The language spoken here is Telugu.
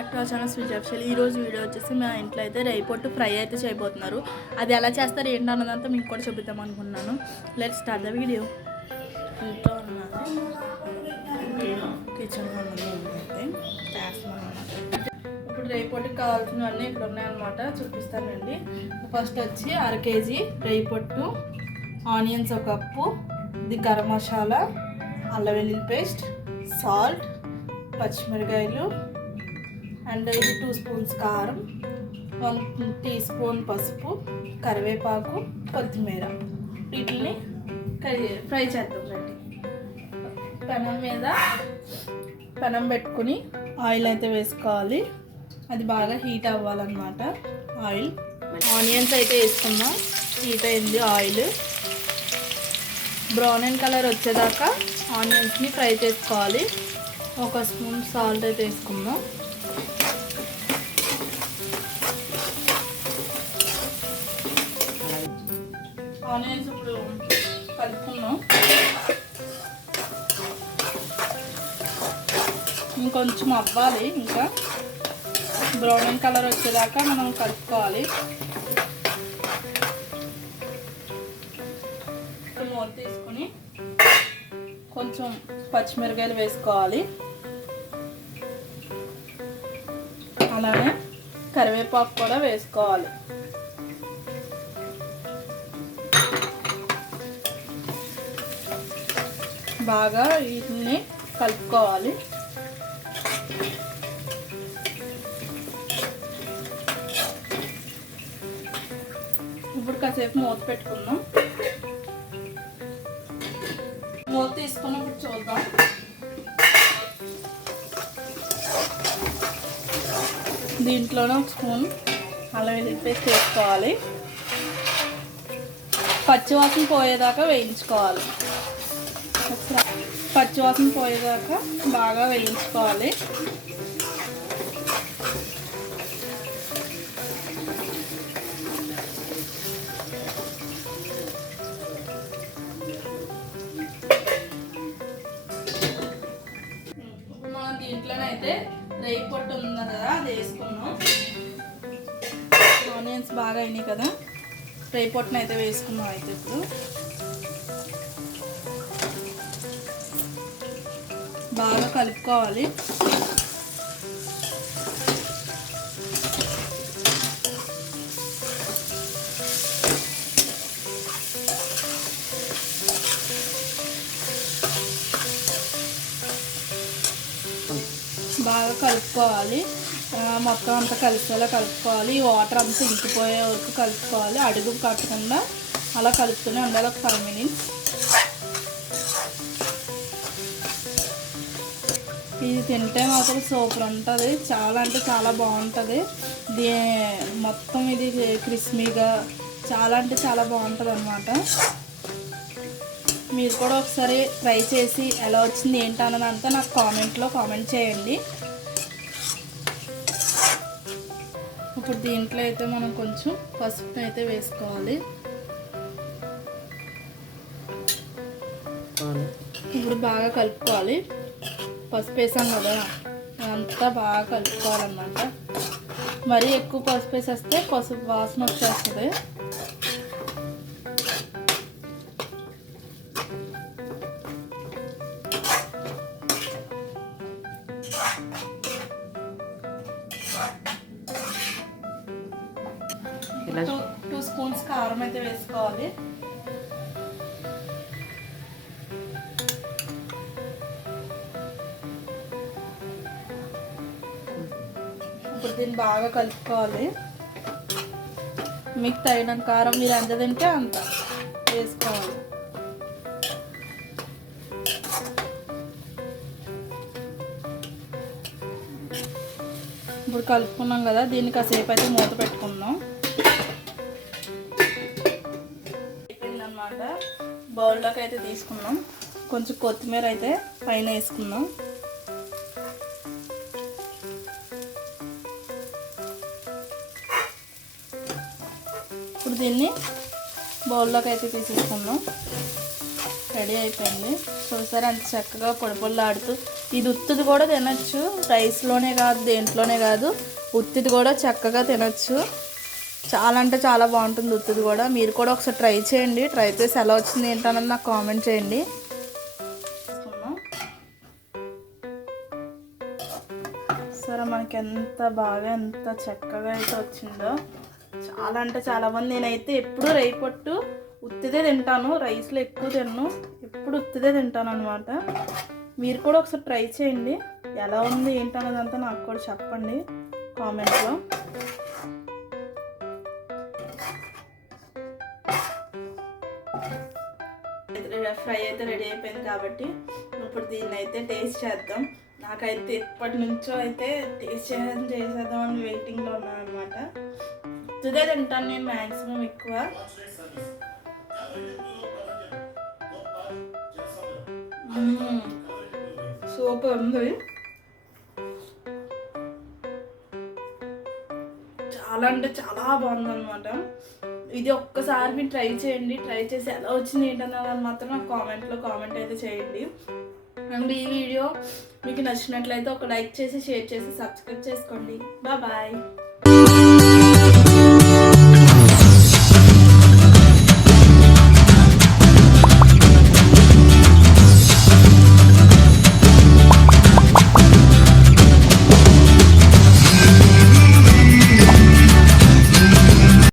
Back to our channel sweet official. ఈరోజు వీడియో వచ్చేసి మా ఇంట్లో అయితే రేపొట్టు ఫ్రై అయితే చేయబోతున్నారు. అది ఎలా చేస్తారు ఏంటన్నదంతా మీకు కూడా చూపిద్దాం అనుకున్నాను. Let's start the video. ఇంట్లో ఉన్నది కిచెన్లో ఉన్నది అయితే చేస్తున్నాను అన్నమాట. ఇప్పుడు రేపొట్టుకు కావాల్సినవన్నీ ఇక్కడ ఉన్నాయన్నమాట, చూపిస్తానండి. ఫస్ట్ వచ్చి 1/2 kg రేపొట్టు, ఆనియన్స్ 1 కప్పు, ఇది గరం మసాలా, అల్లం వెల్లుల్లి పేస్ట్, సాల్ట్, పచ్చిమిరకాయలు, అండ్ ఇది 2 స్పూన్స్ కారం, 1 టీ స్పూన్ పసుపు, కరివేపాకు, కొత్తిమీర. వీటిని ఫ్రై చేద్దాం రండి. పెనం పెట్టుకుని ఆయిల్ అయితే వేసుకోవాలి. అది బాగా హీట్ అవ్వాలన్నమాట ఆయిల్. ఆనియన్స్ అయితే వేసుకుందాం. హీట్ అయింది ఆయిల్. బ్రౌన్ అండ్ కలర్ వచ్చేదాకా ఆనియన్స్ని ఫ్రై చేసుకోవాలి. 1 స్పూన్ సాల్ట్ అయితే వేసుకుందాం. ఆనియన్స్ ఇప్పుడు కలుపుకుందాం. ఇంకొంచెం అవ్వాలి, ఇంకా బ్రౌన్ అండ్ కలర్ వచ్చేదాకా మనం కలుపుకోవాలి. మూత తీసుకుని కొంచెం పచ్చిమిరకాయలు వేసుకోవాలి. అలానే కరివేపాకు కూడా వేసుకోవాలి. బాగా వీటిని కలుపుకోవాలి. ఇప్పుడు కాసేపు మూత పెట్టుకుందాం. మూత తీసుకున్నప్పుడు చూద్దాం. దీంట్లోనే 1 స్పూన్ అల్లం వెల్లుల్లి పేస్ట్ వేసుకోవాలి. పచ్చివాసన పోయేదాకా వేయించుకోవాలి. పచ్చివాసన పోయేదాకా బాగా వేయించుకోవాలి. ఇప్పుడు మనం దీంట్లోనైతే రేపొట్టు ఉంది కదా, అది వేసుకున్నాం. ఆనియన్స్ బాగా అయినాయి కదా, రేపొట్టును అయితే వేసుకున్నాం. అయితే ఇప్పుడు బాగా కలుపుకోవాలి. బాగా కలుపుకోవాలి. మొత్తం అంతా కలిసేలా కలుపుకోవాలి. ఈ వాటర్ అంతా ఇంకిపోయే వరకు కలుపుకోవాలి. అడుగు కట్టకుండా అలా కలుపుతూనే ఉండాలి ఒక 5 minutes. ఇది తింటే మాత్రం సూపర్ ఉంటుంది. చాలా అంటే చాలా బాగుంటుంది. మొత్తం ఇది క్రిస్పీగా చాలా అంటే చాలా బాగుంటుంది అన్నమాట. మీరు కూడా ఒకసారి ట్రై చేసి ఎలా వచ్చింది ఏంటన్నదంతా నాకు కామెంట్లో కామెంట్ చేయండి. ఇప్పుడు దీంట్లో అయితే మనం కొంచెం పసుపు అయితే వేసుకోవాలి. ఇప్పుడు బాగా కలుపుకోవాలి. పసుపు వేసాం కదా, అంతా బాగా కలుపుకోవాలన్నమాట. మరీ ఎక్కువ పసుపు వేసేస్తే పసుపు వాసన వచ్చేస్తుంది. టూ స్పూన్స్ కారం అయితే వేసుకోవాలి. ఇప్పుడు దీన్ని బాగా కలుపుకోవాలి. మీకు తగినంత కారం మీరు ఎంత తింటే అంత వేసుకోవాలి. ఇప్పుడు కలుపుకున్నాం కదా, దీన్ని కాసేపు అయితే మూత పెట్టుకుందాం. అయిపోయిందన్నమాట. బౌల్లోకి అయితే తీసుకున్నాం. కొంచెం కొత్తిమీర అయితే పైన వేసుకుందాం. ఇప్పుడు దీన్ని బౌల్లోకి అయితే తీసేసుకుందాం. రెడీ అయిపోయింది. చూసారా అంత చక్కగా పొడిపొల్లాడుతూ. ఇది ఉత్తిది కూడా తినచ్చు, రైస్లోనే కాదు దేంట్లోనే కాదు, ఉత్తిది కూడా చక్కగా తినచ్చు. చాలా అంటే చాలా బాగుంటుంది ఉత్తిది కూడా. మీరు కూడా ఒకసారి ట్రై చేయండి. ట్రై చేసి ఎలా వచ్చింది ఏంటన్నది నాకు కామెంట్ చేయండి. సరే మనకి ఎంత బాగా ఎంత చక్కగా అయితే వచ్చిందో. చాలా అంటే చాలా మంది, నేనైతే ఎప్పుడు రేపొట్టు ఉత్తిదే తింటాను, రైస్లో ఎక్కువ తిన్ను, ఎప్పుడు ఉత్తిదే తింటాను అనమాట. మీరు కూడా ఒకసారి ట్రై చేయండి. ఎలా ఉంది ఏంటన్నదంతా నాకు కూడా చెప్పండి కామెంట్లో. ఫ్రై అయితే రెడీ అయిపోయింది కాబట్టి ఇప్పుడు దీన్ని అయితే టేస్ట్ చేద్దాం. నాకైతే ఎప్పటి నుంచో అయితే టేస్ట్ చేసేద్దాం అని వెయిటింగ్లో ఉన్నాను అనమాట. ఉత్తిదే తింటాను నేను మ్యాక్సిమం ఎక్కువ. సూపర్ ఉంది, చాలా అంటే చాలా బాగుందన్నమాట. ఇది ఒక్కసారి మీరు ట్రై చేయండి. ట్రై చేసి ఎలా వచ్చింది ఏంటన్నది మాత్రం నాకు కామెంట్ అయితే చేయండి. అండ్ ఈ వీడియో మీకు నచ్చినట్లయితే ఒక లైక్ చేసి షేర్ చేసి సబ్స్క్రైబ్ చేసుకోండి. బాయ్.